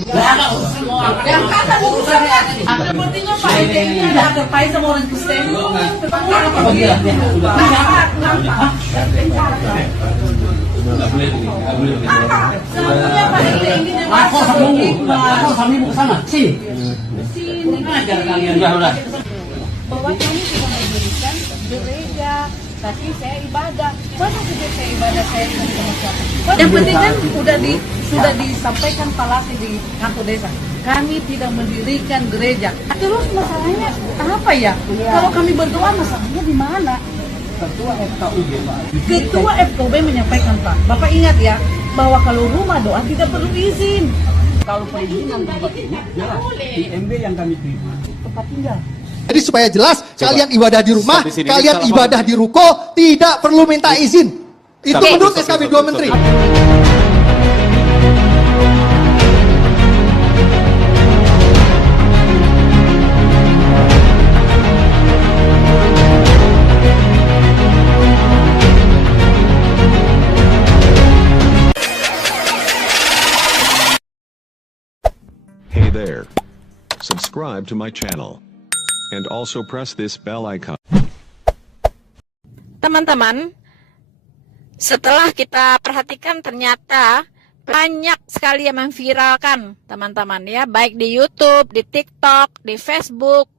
Yang kata urusannya sepertinya Pak RT ini ada terkait sama orang Kristen. Aku sama ibu kesana, sini. Ngajar kalian. Udah. Bahwa kami tidak mendirikan gereja, tapi saya ibadah. Masa sejak saya ibadah saya tidak sama siapa? Yang penting kan sudah disampaikan palasi di kantor desa. Kami tidak mendirikan gereja. Terus masalahnya apa ya? Kalau kami berdoa masalahnya di mana? Ketua FKUB, Pak. Ketua FKUB menyampaikan, Pak. Bapak ingat ya, bahwa kalau rumah doa tidak perlu izin. Kalau perizinan tempat ini jelas IMB yang kami terima tempat tinggal. Jadi supaya jelas, kalian ibadah di rumah, Sampai sini, kalian salah ibadah di ruko, tidak perlu minta izin. Itu menurut SKB 2 Menteri. Hey there. Subscribe to my channel. And also press this bell icon. Teman-teman, setelah kita perhatikan ternyata banyak sekali yang memviralkan teman-teman ya, baik di YouTube, di TikTok, di Facebook,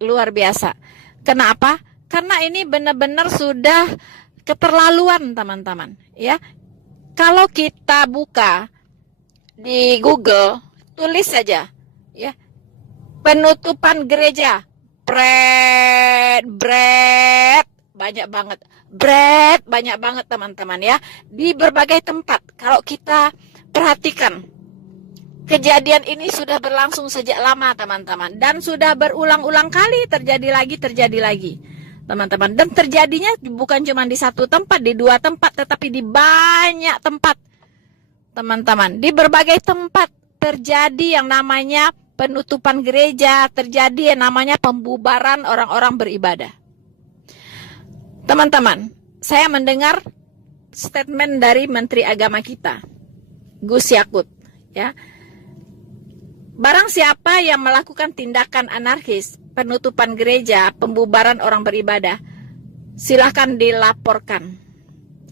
luar biasa. Kenapa? Karena ini benar-benar sudah keterlaluan teman-teman ya. Kalau kita buka di Google, tulis saja ya, penutupan gereja. Banyak banget teman-teman ya, di berbagai tempat. Kalau kita perhatikan, kejadian ini sudah berlangsung sejak lama teman-teman, dan sudah berulang-ulang kali terjadi lagi teman-teman. Dan terjadinya bukan cuma di satu tempat, di dua tempat, tetapi di banyak tempat teman-teman. Di berbagai tempat terjadi yang namanya penutupan gereja, terjadi yang namanya pembubaran orang-orang beribadah. Teman-teman, saya mendengar statement dari Menteri Agama kita, Gus Yakut, ya. Barang siapa yang melakukan tindakan anarkis, penutupan gereja, pembubaran orang beribadah, silahkan dilaporkan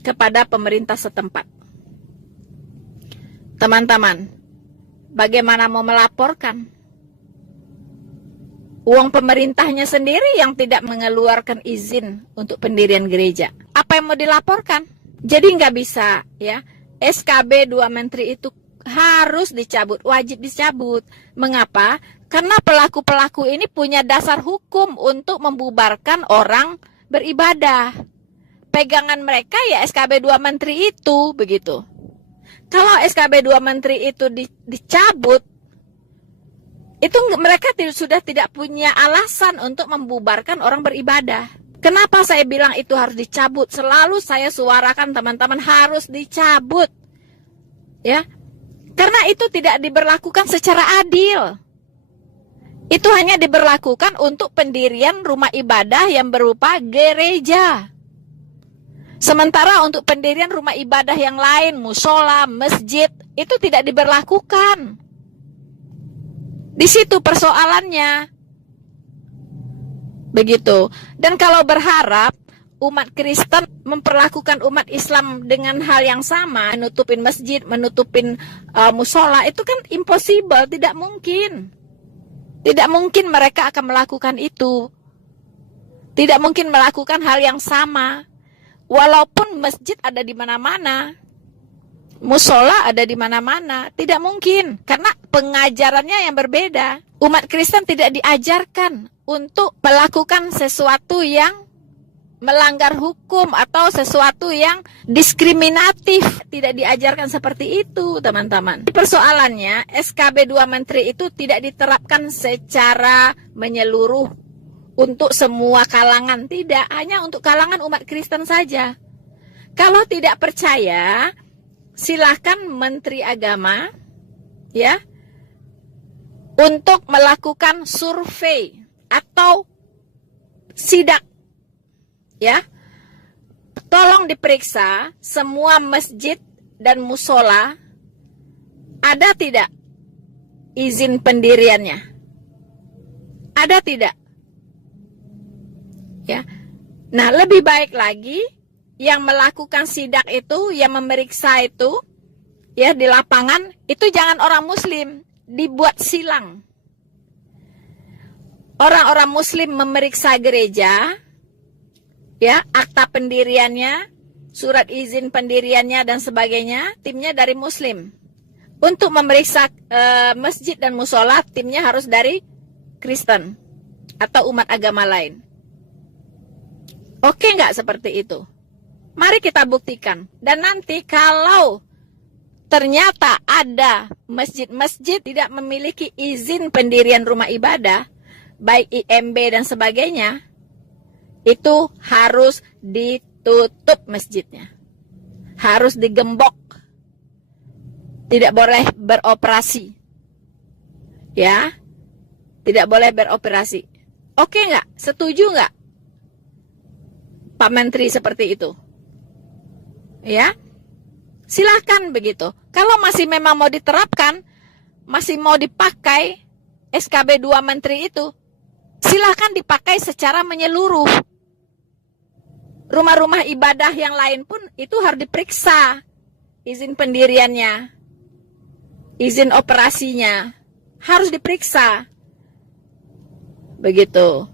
kepada pemerintah setempat. Teman-teman, bagaimana mau melaporkan? Uang pemerintahnya sendiri yang tidak mengeluarkan izin untuk pendirian gereja. Apa yang mau dilaporkan? Jadi nggak bisa ya. SKB 2 Menteri itu harus dicabut, wajib dicabut. Mengapa? Karena pelaku-pelaku ini punya dasar hukum untuk membubarkan orang beribadah. Pegangan mereka ya SKB 2 Menteri itu, begitu. Kalau SKB 2 Menteri itu dicabut, itu mereka sudah tidak punya alasan untuk membubarkan orang beribadah. Kenapa saya bilang itu harus dicabut? Selalu saya suarakan teman-teman harus dicabut. Ya. Karena itu tidak diberlakukan secara adil. Itu hanya diberlakukan untuk pendirian rumah ibadah yang berupa gereja. Sementara untuk pendirian rumah ibadah yang lain, musola, masjid, itu tidak diberlakukan. Di situ persoalannya. Begitu. Dan kalau berharap umat Kristen memperlakukan umat Islam dengan hal yang sama, menutupin masjid, menutupin musola, itu kan impossible, tidak mungkin. Tidak mungkin mereka akan melakukan itu. Tidak mungkin melakukan hal yang sama. Walaupun masjid ada di mana-mana, musola ada di mana-mana, tidak mungkin karena pengajarannya yang berbeda. Umat Kristen tidak diajarkan untuk melakukan sesuatu yang melanggar hukum atau sesuatu yang diskriminatif. Tidak diajarkan seperti itu, teman-teman. Persoalannya SKB 2 Menteri itu tidak diterapkan secara menyeluruh untuk semua kalangan, tidak, hanya untuk kalangan umat Kristen saja. Kalau tidak percaya, silakan Menteri Agama ya untuk melakukan survei atau sidak ya. Tolong diperiksa semua masjid dan musola ada tidak izin pendiriannya? Ada tidak? Ya. Nah, lebih baik lagi yang melakukan sidak itu, yang memeriksa itu, ya di lapangan, itu jangan orang muslim, dibuat silang. Orang-orang muslim memeriksa gereja, ya, akta pendiriannya, surat izin pendiriannya dan sebagainya, timnya dari muslim. Untuk memeriksa masjid dan musola, timnya harus dari Kristen atau umat agama lain. Oke nggak seperti itu? Mari kita buktikan. Dan nanti kalau ternyata ada masjid-masjid tidak memiliki izin pendirian rumah ibadah, baik IMB dan sebagainya, itu harus ditutup masjidnya. Harus digembok. Tidak boleh beroperasi. Ya, tidak boleh beroperasi. Oke nggak? Setuju nggak? Pak Menteri seperti itu. Ya, silahkan begitu. Kalau masih memang mau diterapkan, masih mau dipakai SKB 2 Menteri itu, silahkan dipakai secara menyeluruh. Rumah-rumah ibadah yang lain pun itu harus diperiksa izin pendiriannya, izin operasinya, harus diperiksa. Begitu.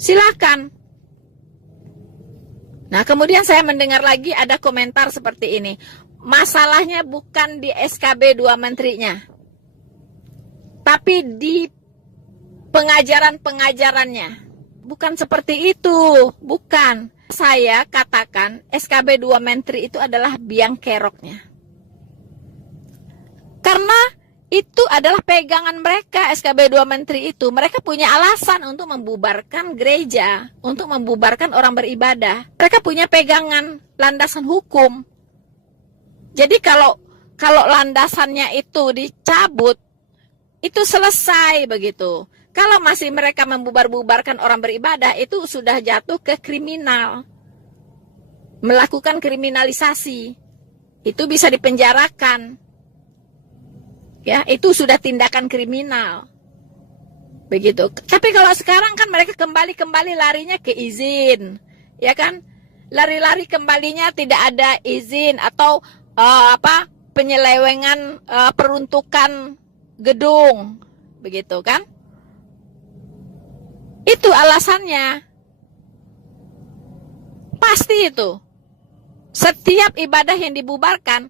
Silahkan. Nah, kemudian saya mendengar lagi ada komentar seperti ini. Masalahnya bukan di SKB 2 menterinya, tapi di pengajaran-pengajarannya. Bukan seperti itu, bukan. Saya katakan SKB 2 menteri itu adalah biang keroknya. Karena itu adalah pegangan mereka, SKB 2 menteri itu. Mereka punya alasan untuk membubarkan gereja, untuk membubarkan orang beribadah. Mereka punya pegangan landasan hukum. Jadi kalau landasannya itu dicabut, itu selesai begitu. Kalau masih mereka membubar-bubarkan orang beribadah, itu sudah jatuh ke kriminal. Melakukan kriminalisasi. Itu bisa dipenjarakan. Ya, itu sudah tindakan kriminal. Begitu. Tapi kalau sekarang kan mereka kembali larinya ke izin. Ya kan? Lari-lari kembalinya tidak ada izin atau penyelewengan peruntukan gedung. Begitu kan? Itu alasannya. Pasti itu. Setiap ibadah yang dibubarkan,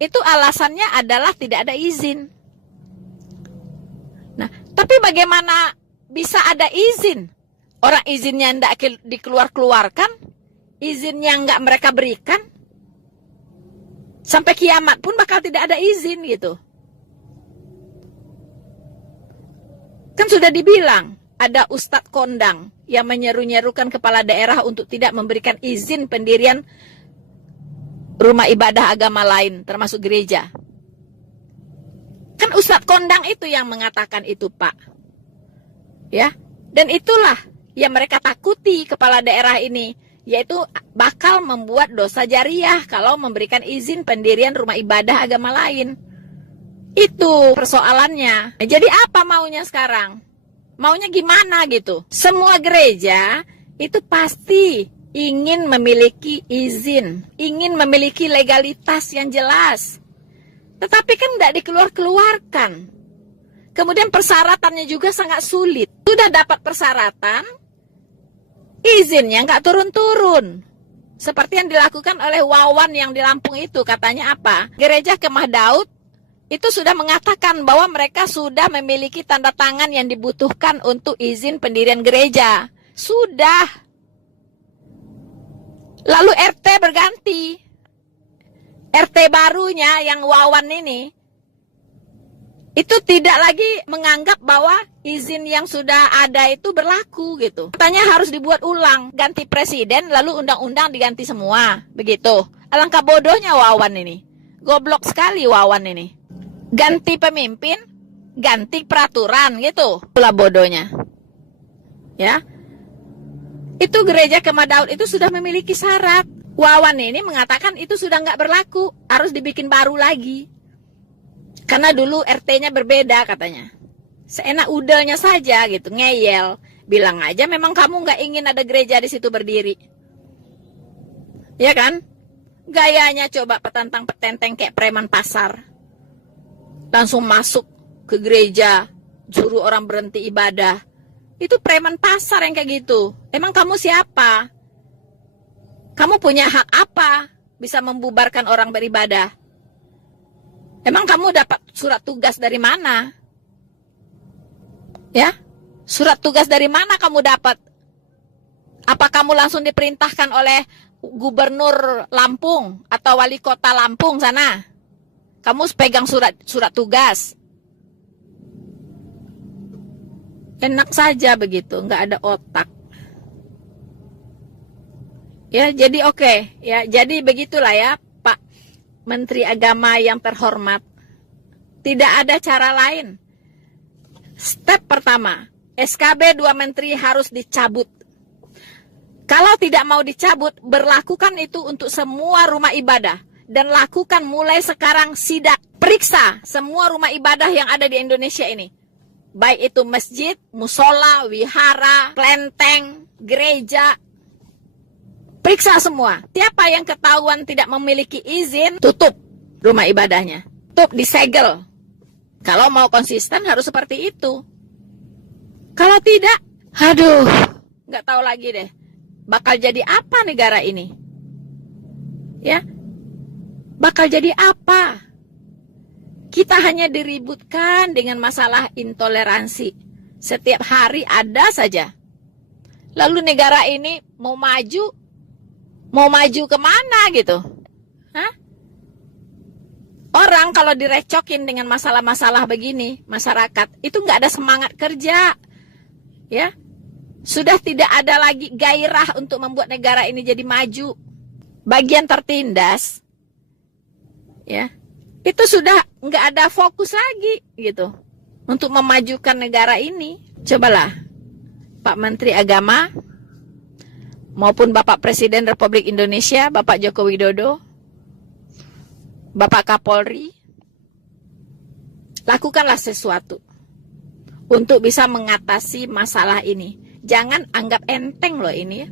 itu alasannya adalah tidak ada izin. Nah, tapi bagaimana bisa ada izin? Orang izinnya tidak dikeluarkan, izinnya nggak mereka berikan, sampai kiamat pun bakal tidak ada izin gitu. Kan sudah dibilang, ada ustadz kondang yang menyeru-nyerukan kepala daerah untuk tidak memberikan izin pendirian rumah ibadah agama lain, termasuk gereja. Kan ustadz kondang itu yang mengatakan itu, Pak. Ya, dan itulah yang mereka takuti kepala daerah ini, yaitu bakal membuat dosa jariah kalau memberikan izin pendirian rumah ibadah agama lain. Itu persoalannya. Jadi apa maunya sekarang? Maunya gimana gitu? Semua gereja itu pasti ingin memiliki izin, ingin memiliki legalitas yang jelas. Tetapi kan tidak dikeluarkan. Kemudian persyaratannya juga sangat sulit. Sudah dapat persyaratan, izinnya nggak turun-turun. Seperti yang dilakukan oleh Wawan yang di Lampung itu, katanya apa? Gereja Kemah Daud itu sudah mengatakan bahwa mereka sudah memiliki tanda tangan yang dibutuhkan untuk izin pendirian gereja. Sudah. Lalu RT berganti. RT barunya yang Wawan ini, itu tidak lagi menganggap bahwa izin yang sudah ada itu berlaku gitu. Katanya harus dibuat ulang, ganti presiden, lalu undang-undang diganti semua. Begitu. Alangkah bodohnya Wawan ini. Goblok sekali Wawan ini. Ganti pemimpin, ganti peraturan gitu. Itulah bodohnya. Ya. Itu gereja Kemah Daud itu sudah memiliki syarat. Wawan ini mengatakan itu sudah nggak berlaku, harus dibikin baru lagi. Karena dulu RT-nya berbeda katanya. Seenak udelnya saja gitu, ngeyel. Bilang aja memang kamu nggak ingin ada gereja di situ berdiri. Ya kan? Gayanya coba petantang petenteng kayak preman pasar. Langsung masuk ke gereja, suruh orang berhenti ibadah. Itu preman pasar yang kayak gitu. Emang kamu siapa? Kamu punya hak apa bisa membubarkan orang beribadah? Emang kamu dapat surat tugas dari mana? Ya? Surat tugas dari mana kamu dapat? Apa kamu langsung diperintahkan oleh gubernur Lampung atau wali kota Lampung sana? Kamu pegang surat tugas. Enak saja begitu, nggak ada otak. Ya, jadi oke. Ya, jadi begitulah ya, Pak Menteri Agama yang terhormat. Tidak ada cara lain. Step pertama, SKB 2 Menteri harus dicabut. Kalau tidak mau dicabut, berlakukan itu untuk semua rumah ibadah. Dan lakukan mulai sekarang sidak. Periksa semua rumah ibadah yang ada di Indonesia ini. Baik itu masjid, musola, wihara, kelenteng, gereja. Periksa semua. Siapa yang ketahuan tidak memiliki izin, tutup rumah ibadahnya. Tutup, disegel. Kalau mau konsisten harus seperti itu. Kalau tidak, aduh, nggak tahu lagi deh. Bakal jadi apa negara ini? Ya, bakal jadi apa? Kita hanya diributkan dengan masalah intoleransi. Setiap hari ada saja. Lalu negara ini mau maju kemana gitu? Hah? Orang kalau direcokin dengan masalah-masalah begini, masyarakat itu nggak ada semangat kerja, ya. Sudah tidak ada lagi gairah untuk membuat negara ini jadi maju. Bagian tertindas, ya, itu sudah nggak ada fokus lagi gitu untuk memajukan negara ini. Cobalah Pak Menteri Agama maupun Bapak Presiden Republik Indonesia, Bapak Joko Widodo, Bapak Kapolri, lakukanlah sesuatu untuk bisa mengatasi masalah ini. Jangan anggap enteng loh ini ya.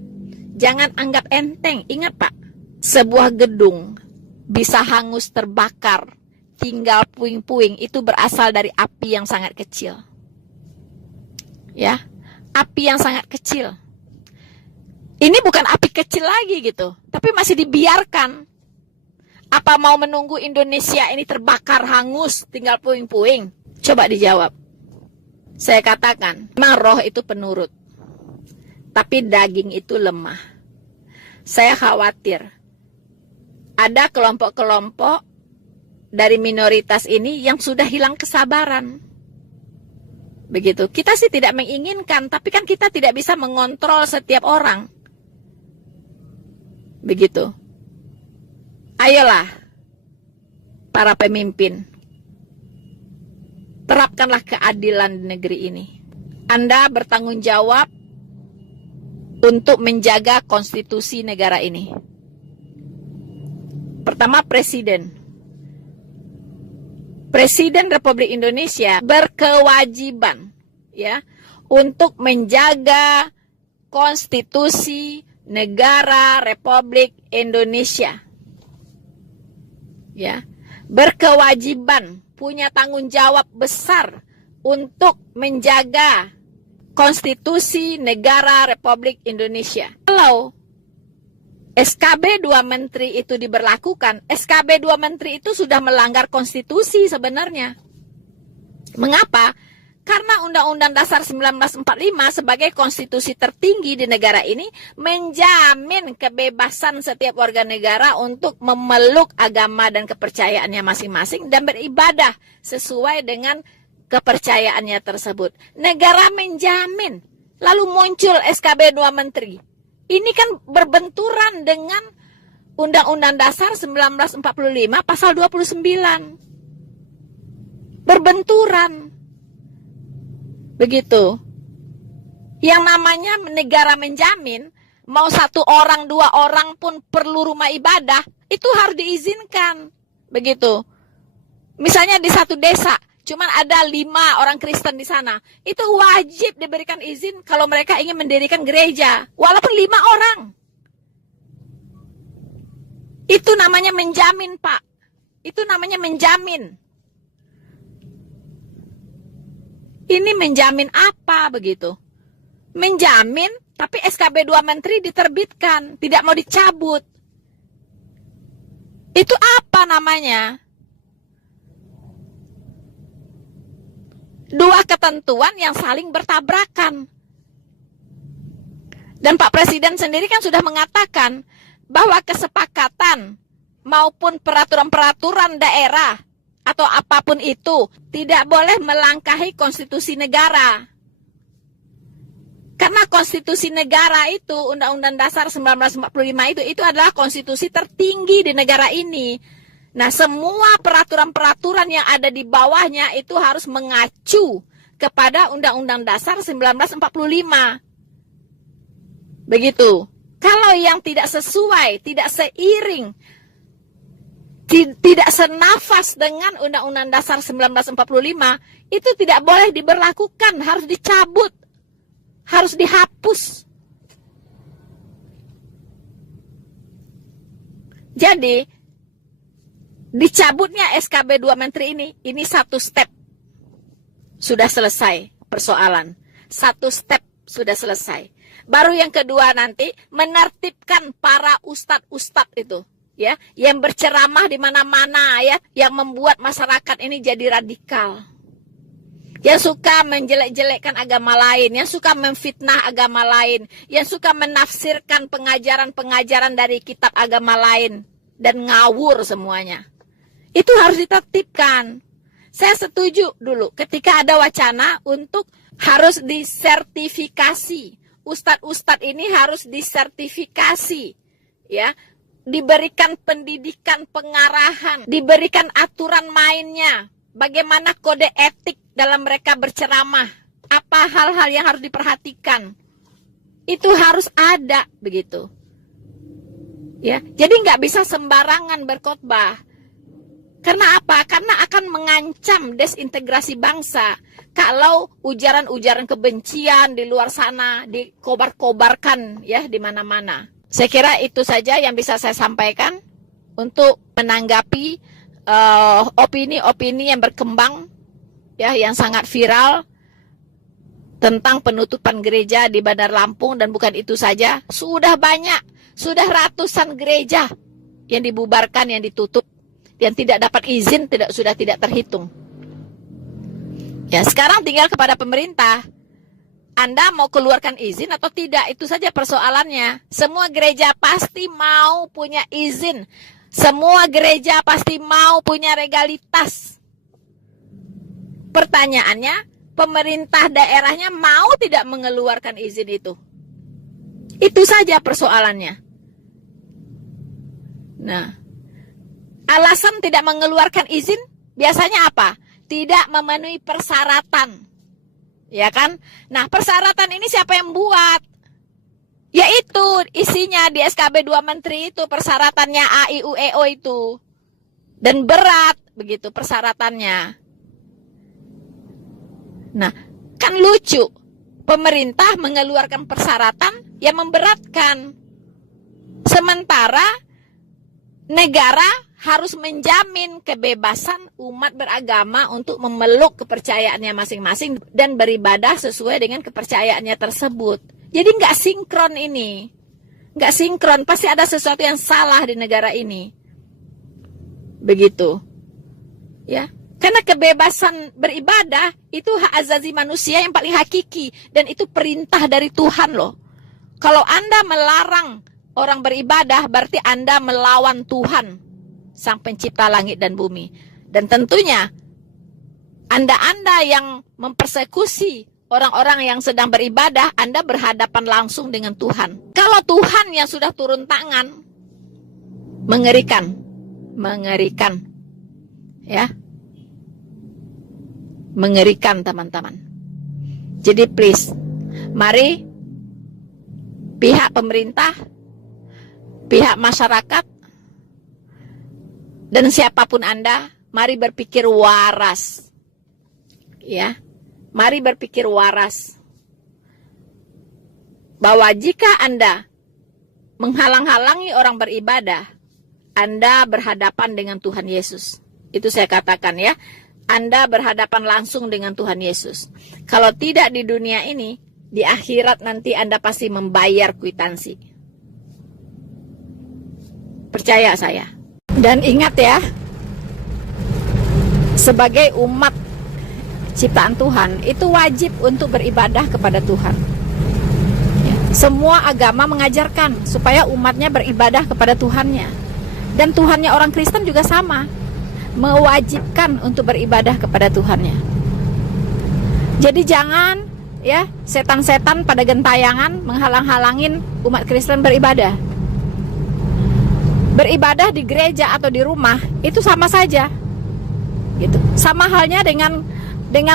Jangan anggap enteng. Ingat Pak, sebuah gedung bisa hangus terbakar, tinggal puing-puing, itu berasal dari api yang sangat kecil. Ya, api yang sangat kecil. Ini bukan api kecil lagi gitu, tapi masih dibiarkan. Apa mau menunggu Indonesia ini terbakar, hangus, tinggal puing-puing? Coba dijawab. Saya katakan, memang roh itu penurut, tapi daging itu lemah. Saya khawatir ada kelompok-kelompok dari minoritas ini yang sudah hilang kesabaran. Begitu. Kita sih tidak menginginkan, tapi kan kita tidak bisa mengontrol setiap orang. Begitu. Ayolah, para pemimpin, terapkanlah keadilan di negeri ini. Anda bertanggung jawab untuk menjaga konstitusi negara ini. Pertama, Presiden Republik Indonesia berkewajiban ya untuk menjaga konstitusi negara Republik Indonesia. Ya, berkewajiban, punya tanggung jawab besar untuk menjaga konstitusi negara Republik Indonesia. Kalau SKB 2 Menteri itu diberlakukan, SKB 2 Menteri itu sudah melanggar konstitusi sebenarnya. Mengapa? Karena Undang-Undang Dasar 1945 sebagai konstitusi tertinggi di negara ini menjamin kebebasan setiap warga negara untuk memeluk agama dan kepercayaannya masing-masing dan beribadah sesuai dengan kepercayaannya tersebut. Negara menjamin. Lalu muncul SKB 2 Menteri. Ini kan berbenturan dengan Undang-Undang Dasar 1945 pasal 29. Berbenturan. Begitu. Yang namanya negara menjamin, mau 1 orang, 2 orang pun perlu rumah ibadah, itu harus diizinkan. Begitu. Misalnya di satu desa, cuman ada 5 orang Kristen di sana. Itu wajib diberikan izin kalau mereka ingin mendirikan gereja. Walaupun 5 orang. Itu namanya menjamin, Pak. Itu namanya menjamin. Ini menjamin apa begitu? Menjamin, tapi SKB 2 Menteri diterbitkan. Tidak mau dicabut. Itu apa namanya? 2 ketentuan yang saling bertabrakan. Dan Pak Presiden sendiri kan sudah mengatakan bahwa kesepakatan maupun peraturan-peraturan daerah atau apapun itu tidak boleh melangkahi konstitusi negara. Karena konstitusi negara itu, Undang-Undang Dasar 1945 itu adalah konstitusi tertinggi di negara ini. Nah, semua peraturan-peraturan yang ada di bawahnya itu harus mengacu kepada Undang-Undang Dasar 1945. Begitu. Kalau yang tidak sesuai, tidak seiring, tidak senafas dengan Undang-Undang Dasar 1945, itu tidak boleh diberlakukan, harus dicabut, harus dihapus. Jadi, dicabutnya SKB 2 Menteri ini satu step. Sudah selesai persoalan. Satu step sudah selesai. Baru yang kedua nanti menertibkan para ustadz-ustadz itu, ya, yang berceramah di mana-mana, ya, yang membuat masyarakat ini jadi radikal. Yang suka menjelek-jelekkan agama lain, yang suka memfitnah agama lain, yang suka menafsirkan pengajaran-pengajaran dari kitab agama lain dan ngawur semuanya. Itu harus ditertibkan. Saya setuju dulu ketika ada wacana untuk harus disertifikasi. Ustadz-ustadz ini harus disertifikasi, ya, diberikan pendidikan pengarahan, diberikan aturan mainnya, bagaimana kode etik dalam mereka berceramah, apa hal-hal yang harus diperhatikan, itu harus ada begitu, ya. Jadi nggak bisa sembarangan berkhotbah. Karena apa? Karena akan mengancam desintegrasi bangsa. Kalau ujaran-ujaran kebencian di luar sana dikobar-kobarkan, ya, di mana-mana. Saya kira itu saja yang bisa saya sampaikan untuk menanggapi opini-opini yang berkembang, ya, yang sangat viral tentang penutupan gereja di Bandar Lampung. Dan bukan itu saja, sudah banyak, sudah ratusan gereja yang dibubarkan, yang ditutup, yang tidak dapat izin, sudah tidak terhitung. Ya, sekarang tinggal kepada pemerintah. Anda mau keluarkan izin atau tidak, itu saja persoalannya. Semua gereja pasti mau punya izin. Semua gereja pasti mau punya legalitas. Pertanyaannya, pemerintah daerahnya mau tidak mengeluarkan izin itu? Itu saja persoalannya. Nah, alasan tidak mengeluarkan izin biasanya apa? Tidak memenuhi persyaratan. Ya kan? Nah, persyaratan ini siapa yang buat? Yaitu isinya di SKB 2 Menteri itu, persyaratannya AIUEO itu. Dan berat begitu persyaratannya. Nah, kan lucu. Pemerintah mengeluarkan persyaratan yang memberatkan. Sementara negara harus menjamin kebebasan umat beragama untuk memeluk kepercayaannya masing-masing dan beribadah sesuai dengan kepercayaannya tersebut. Jadi nggak sinkron ini. Nggak sinkron, pasti ada sesuatu yang salah di negara ini. Begitu. Ya. Karena kebebasan beribadah itu hak azazi manusia yang paling hakiki. Dan itu perintah dari Tuhan loh. Kalau Anda melarang orang beribadah, berarti Anda melawan Tuhan, Sang Pencipta langit dan bumi. Dan tentunya Anda yang mempersekusi orang-orang yang sedang beribadah, Anda berhadapan langsung dengan Tuhan. Kalau Tuhan yang sudah turun tangan, mengerikan. Mengerikan. Ya. Mengerikan, teman-teman. Jadi please, mari pihak pemerintah, pihak masyarakat, dan siapapun Anda, mari berpikir waras. Ya, mari berpikir waras. Bahwa jika Anda menghalang-halangi orang beribadah, Anda berhadapan dengan Tuhan Yesus. Itu saya katakan ya. Anda berhadapan langsung dengan Tuhan Yesus. Kalau tidak di dunia ini, di akhirat nanti Anda pasti membayar kwitansi. Percaya saya. Dan ingat ya, sebagai umat ciptaan Tuhan, itu wajib untuk beribadah kepada Tuhan. Ya, semua agama mengajarkan supaya umatnya beribadah kepada Tuhannya. Dan Tuhannya orang Kristen juga sama, mewajibkan untuk beribadah kepada Tuhannya. Jadi jangan ya setan-setan pada gentayangan menghalang-halangin umat Kristen beribadah. Beribadah di gereja atau di rumah itu sama saja. Gitu. Sama halnya dengan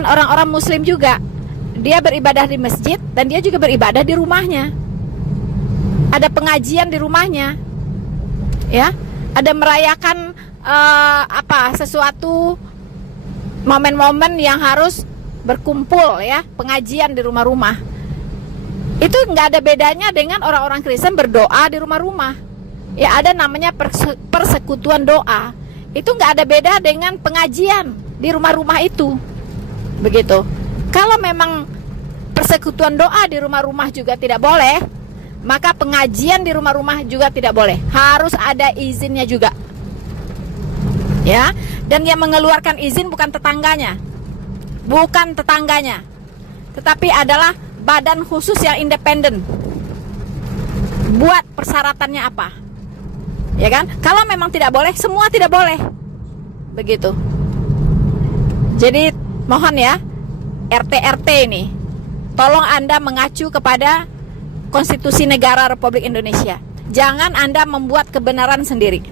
orang-orang muslim juga. Dia beribadah di masjid dan dia juga beribadah di rumahnya. Ada pengajian di rumahnya. Ya, ada merayakan sesuatu momen-momen yang harus berkumpul ya, pengajian di rumah-rumah. Itu nggak ada bedanya dengan orang-orang Kristen berdoa di rumah-rumah. Ya, ada namanya persekutuan doa. Itu nggak ada beda dengan pengajian di rumah-rumah itu. Begitu. Kalau memang persekutuan doa di rumah-rumah juga tidak boleh, maka pengajian di rumah-rumah juga tidak boleh. Harus ada izinnya juga. Ya, dan yang mengeluarkan izin bukan tetangganya, tetapi adalah badan khusus yang independen. Buat persyaratannya apa? Ya kan? Kalau memang tidak boleh, semua tidak boleh. Begitu. Jadi mohon ya, RT ini, tolong Anda mengacu kepada Konstitusi Negara Republik Indonesia. Jangan Anda membuat kebenaran sendiri.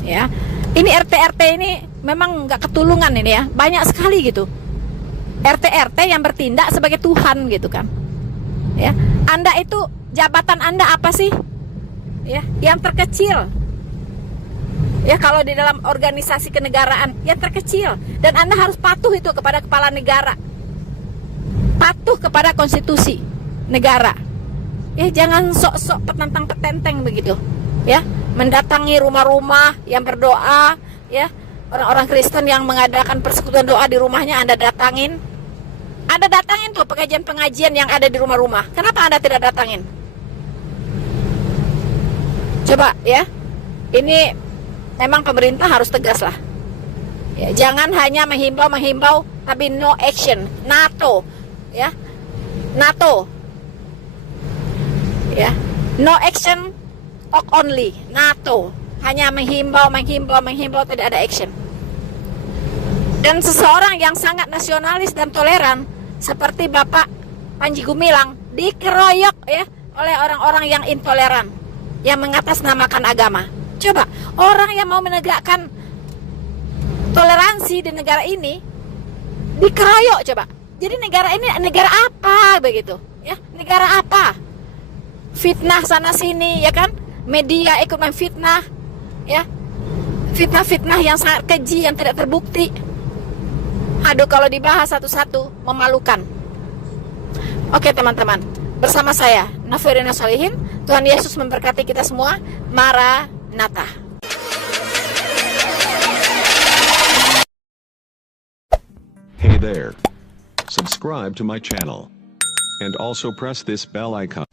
Ya. Ini RT ini memang nggak ketulungan ini ya, banyak sekali gitu. RT yang bertindak sebagai Tuhan gitu kan. Ya, Anda itu jabatan Anda apa sih? Ya, yang terkecil. Ya, kalau di dalam organisasi kenegaraan yang terkecil, dan Anda harus patuh itu kepada kepala negara. Patuh kepada konstitusi negara. Ya, jangan sok-sok petentang petenteng begitu. Ya, mendatangi rumah-rumah yang berdoa, ya, orang-orang Kristen yang mengadakan persekutuan doa di rumahnya Anda datangin. Anda datangin tuh pengajian-pengajian yang ada di rumah-rumah. Kenapa Anda tidak datangin? Coba ya. Ini memang pemerintah harus tegas lah. Ya, jangan hanya menghimbau tapi no action. NATO, ya. NATO. Ya. No action, talk only. NATO hanya menghimbau, tidak ada action. Dan seseorang yang sangat nasionalis dan toleran seperti Bapak Panji Gumilang dikeroyok ya oleh orang-orang yang intoleran, yang mengatasnamakan agama. Coba, orang yang mau menegakkan toleransi di negara ini dikeroyok coba. Jadi negara ini negara apa begitu? Ya, negara apa? Fitnah sana sini ya kan? Media ikut memfitnah, ya, fitnah-fitnah yang sangat keji yang tidak terbukti. Aduh, kalau dibahas satu-satu memalukan. Oke teman-teman, bersama saya Nafirina Solihin. Tuhan Yesus memberkati kita semua. Maranatha. Hey there. Subscribe to my channel. And also press this bell icon.